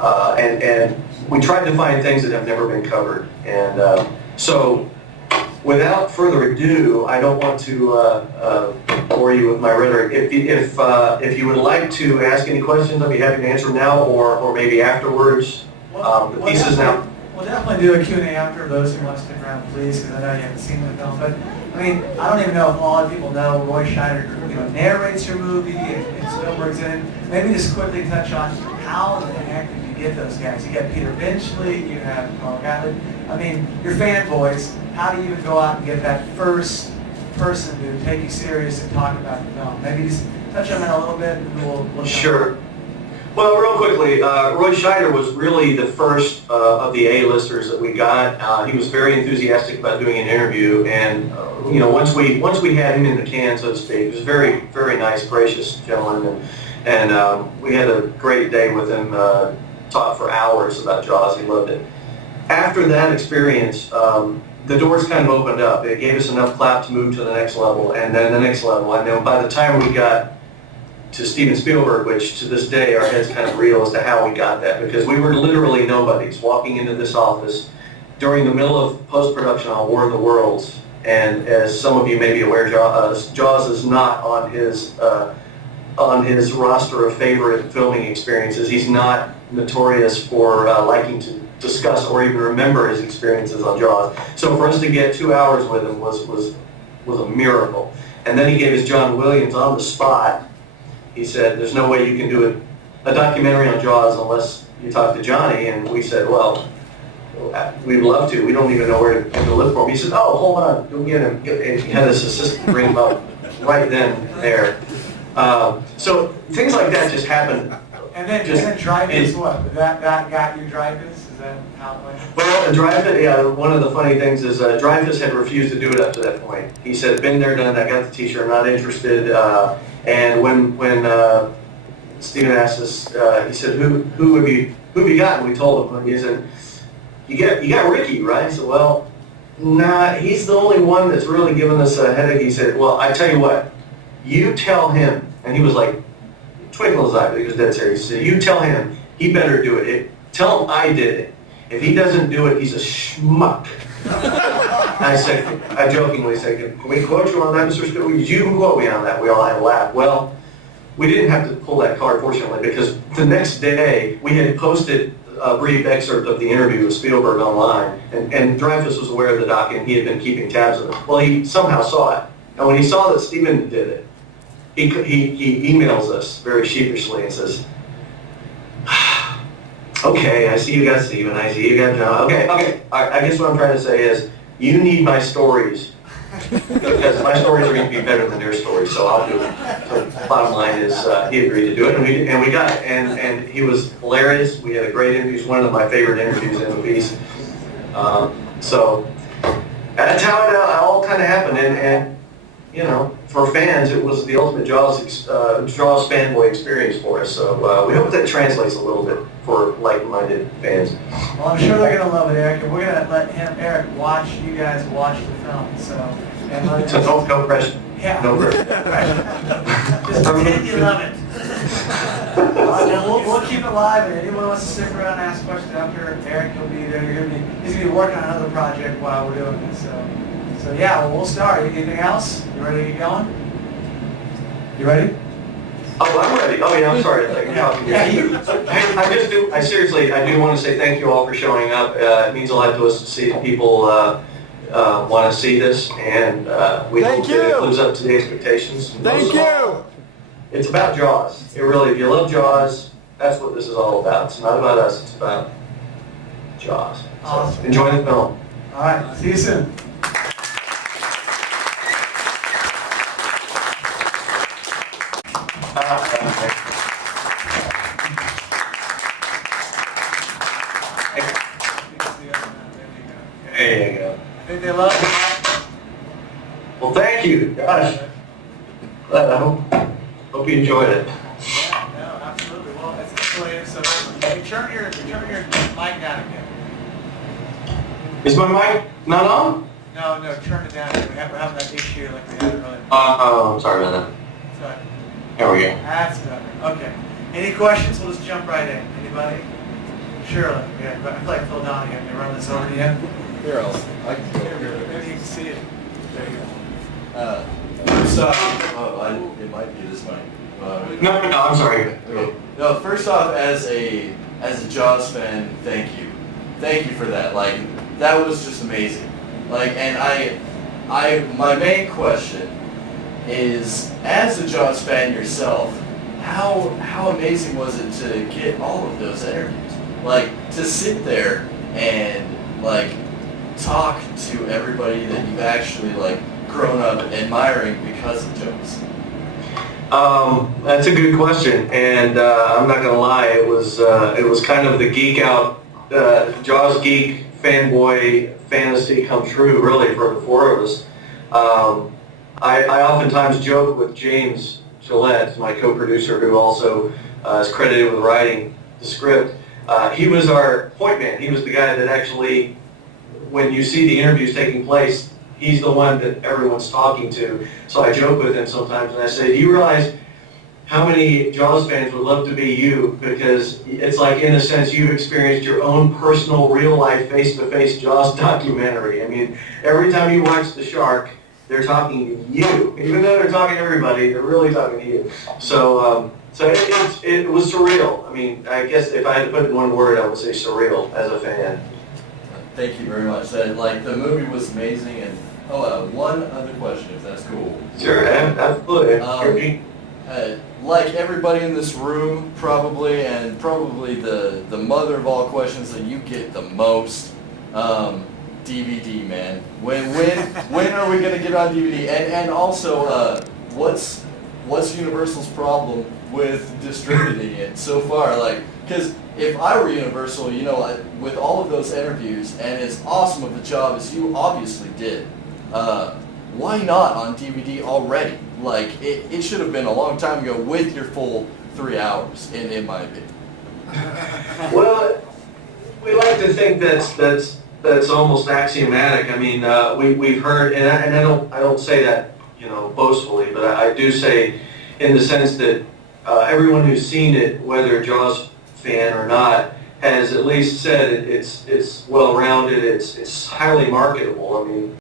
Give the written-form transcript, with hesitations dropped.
and we tried to find things that have never been covered. And so, without further ado, I don't want to bore you with my rhetoric. If you would like to ask any questions, I'd be happy to answer them now, or maybe afterwards. The pieces now. We'll definitely do a Q&A after. Those who want to stick around, please, because I know you haven't seen the film. But I mean, I don't even know if a lot of people know Roy Scheider, narrates your movie and Spielberg's in it. Maybe just quickly touch on how the heck did you get those guys? You got Peter Benchley, you have Carl Gottlieb. I mean, your fanboys. How do you even go out and get that first person to take you serious and talk about the film? Maybe just touch on that a little bit, and we'll Sure. Well, real quickly, Roy Scheider was really the first of the A-listers that we got. He was very enthusiastic about doing an interview, and once we had him in the can, so to speak, he was very, very nice, gracious gentleman, and we had a great day with him. Talked for hours about Jaws. He loved it. After that experience, the doors kind of opened up. It gave us enough clout to move to the next level, and then the next level. And then by the time we got to Steven Spielberg, which to this day our heads kind of reel as to how we got that, because we were literally nobodies walking into this office during the middle of post-production on War of the Worlds. And as some of you may be aware, Jaws is not on his roster of favorite filming experiences. He's not notorious for liking to discuss or even remember his experiences on Jaws. So for us to get 2 hours with him was a miracle. And then he gave us John Williams on the spot. He said, there's no way you can do a documentary on Jaws unless you talk to Johnny. And we said, well, we'd love to. We don't even know where to look for him. He said, oh, hold on, go get him. And he had his assistant bring him up right then and there. So things like that just happened. And then Dreyfuss, what? That got you Dreyfuss? Is that how it went? Well, Dreyfuss, yeah, one of the funny things is Dreyfuss had refused to do it up to that point. He said, been there, done that, got the t-shirt, not interested. And when Steven asked us, he said, who have you got? And we told him, and he said, you got Ricky, right? I said, well, nah, he's the only one that's really given us a headache. He said, well, I tell you what, you tell him. And he was like, twinkle his eye, but he was dead serious. He said, you tell him, he better do it. Tell him I did it. If he doesn't do it, he's a schmuck. I jokingly said, can we quote you on that, Mr. Spielberg? You can quote me on that. We all had a laugh. Well, we didn't have to pull that card, fortunately, because the next day we had posted a brief excerpt of the interview with Spielberg online, and Dreyfuss was aware of the doc, and he had been keeping tabs of it. Well, he somehow saw it. And when he saw that Steven did it, he emails us very sheepishly and says, okay, I see you got Steven, I see you got John. Okay. I guess what I'm trying to say is, you need my stories, because my stories are going to be better than their stories, so I'll do it. So the bottom line is, he agreed to do it, and we got it. And he was hilarious. We had a great interview. It was one of my favorite interviews in the piece. So that's how it all kind of happened. And for fans, it was the ultimate Jaws fanboy experience for us. So we hope that translates a little bit for like-minded fans. Well, I'm sure they're going to love it, Eric, and we're going to let Eric watch you guys watch the film. So no pressure. Yeah. No pressure. Just pretend you love it. We'll keep it live, and anyone who wants to stick around and ask questions after, Eric will be there. He's going to be working on another project while we're doing this. So yeah, well, we'll start. Anything else? You ready to get going? You ready? Oh, I'm ready. Oh, yeah, I'm sorry. I seriously, I do want to say thank you all for showing up. It means a lot to us to see that people want to see this, and we hope that it lives up to the expectations. Thank you. It's about Jaws. It really, if you love Jaws, that's what this is all about. It's not about us. It's about Jaws. Awesome. So enjoy the film. All right. See you soon. There you go. I think they love it. Well, thank you. Gosh. I hope you enjoyed it. Yeah, no, absolutely. Well, it's escalated, so you turn your mic down again. Is my mic not on? No, turn it down. We're having that issue like we had earlier. Oh, I'm sorry about that. Sorry. There we go. That's better. Okay. Any questions? We'll just jump right in. Anybody? Surely, yeah. But I feel like Phil Donahue. They run this over to you. Here, I can go here. Maybe you can see it. There you go. First off, it might be this mic. No, I'm sorry. Okay. No, first off, as a Jaws fan, thank you for that. Like, that was just amazing. Like, and my main question is, as a Jaws fan yourself, how amazing was it to get all of those interviews? Like, to sit there and like talk to everybody that you've actually like grown up admiring because of Jaws. That's a good question, and I'm not gonna lie, it was kind of the geek out, Jaws geek fanboy fantasy come true, really, for the four of us. I oftentimes joke with James Gillette, my co-producer, who also is credited with writing the script. He was our point man. He was the guy that actually, when you see the interviews taking place, he's the one that everyone's talking to. So I joke with him sometimes and I say, do you realize how many Jaws fans would love to be you? Because it's like, in a sense, you've experienced your own personal, real-life, face-to-face Jaws documentary. I mean, every time you watch the shark, they're talking to you. Even though they're talking to everybody, they're really talking to you. So it was surreal. I mean, I guess if I had to put it in one word, I would say surreal as a fan. Thank you very much. Like, the movie was amazing, and one other question, if that's cool. Sure, absolutely. Like everybody in this room, probably, and probably the mother of all questions that you get the most, DVD, man. When are we gonna get on DVD? And also, what's Universal's problem with distributing it so far? Like, because if I were Universal, you know, with all of those interviews and as awesome of a job as you obviously did, why not on DVD already? Like, it should have been a long time ago with your full 3 hours, in my opinion. Well, we like to think that's almost axiomatic. I mean, we've heard, and I don't say that, you know, boastfully, but I do say, in the sense that everyone who's seen it, whether Jaws fan or not, has at least said it's well-rounded, it's highly marketable. I mean,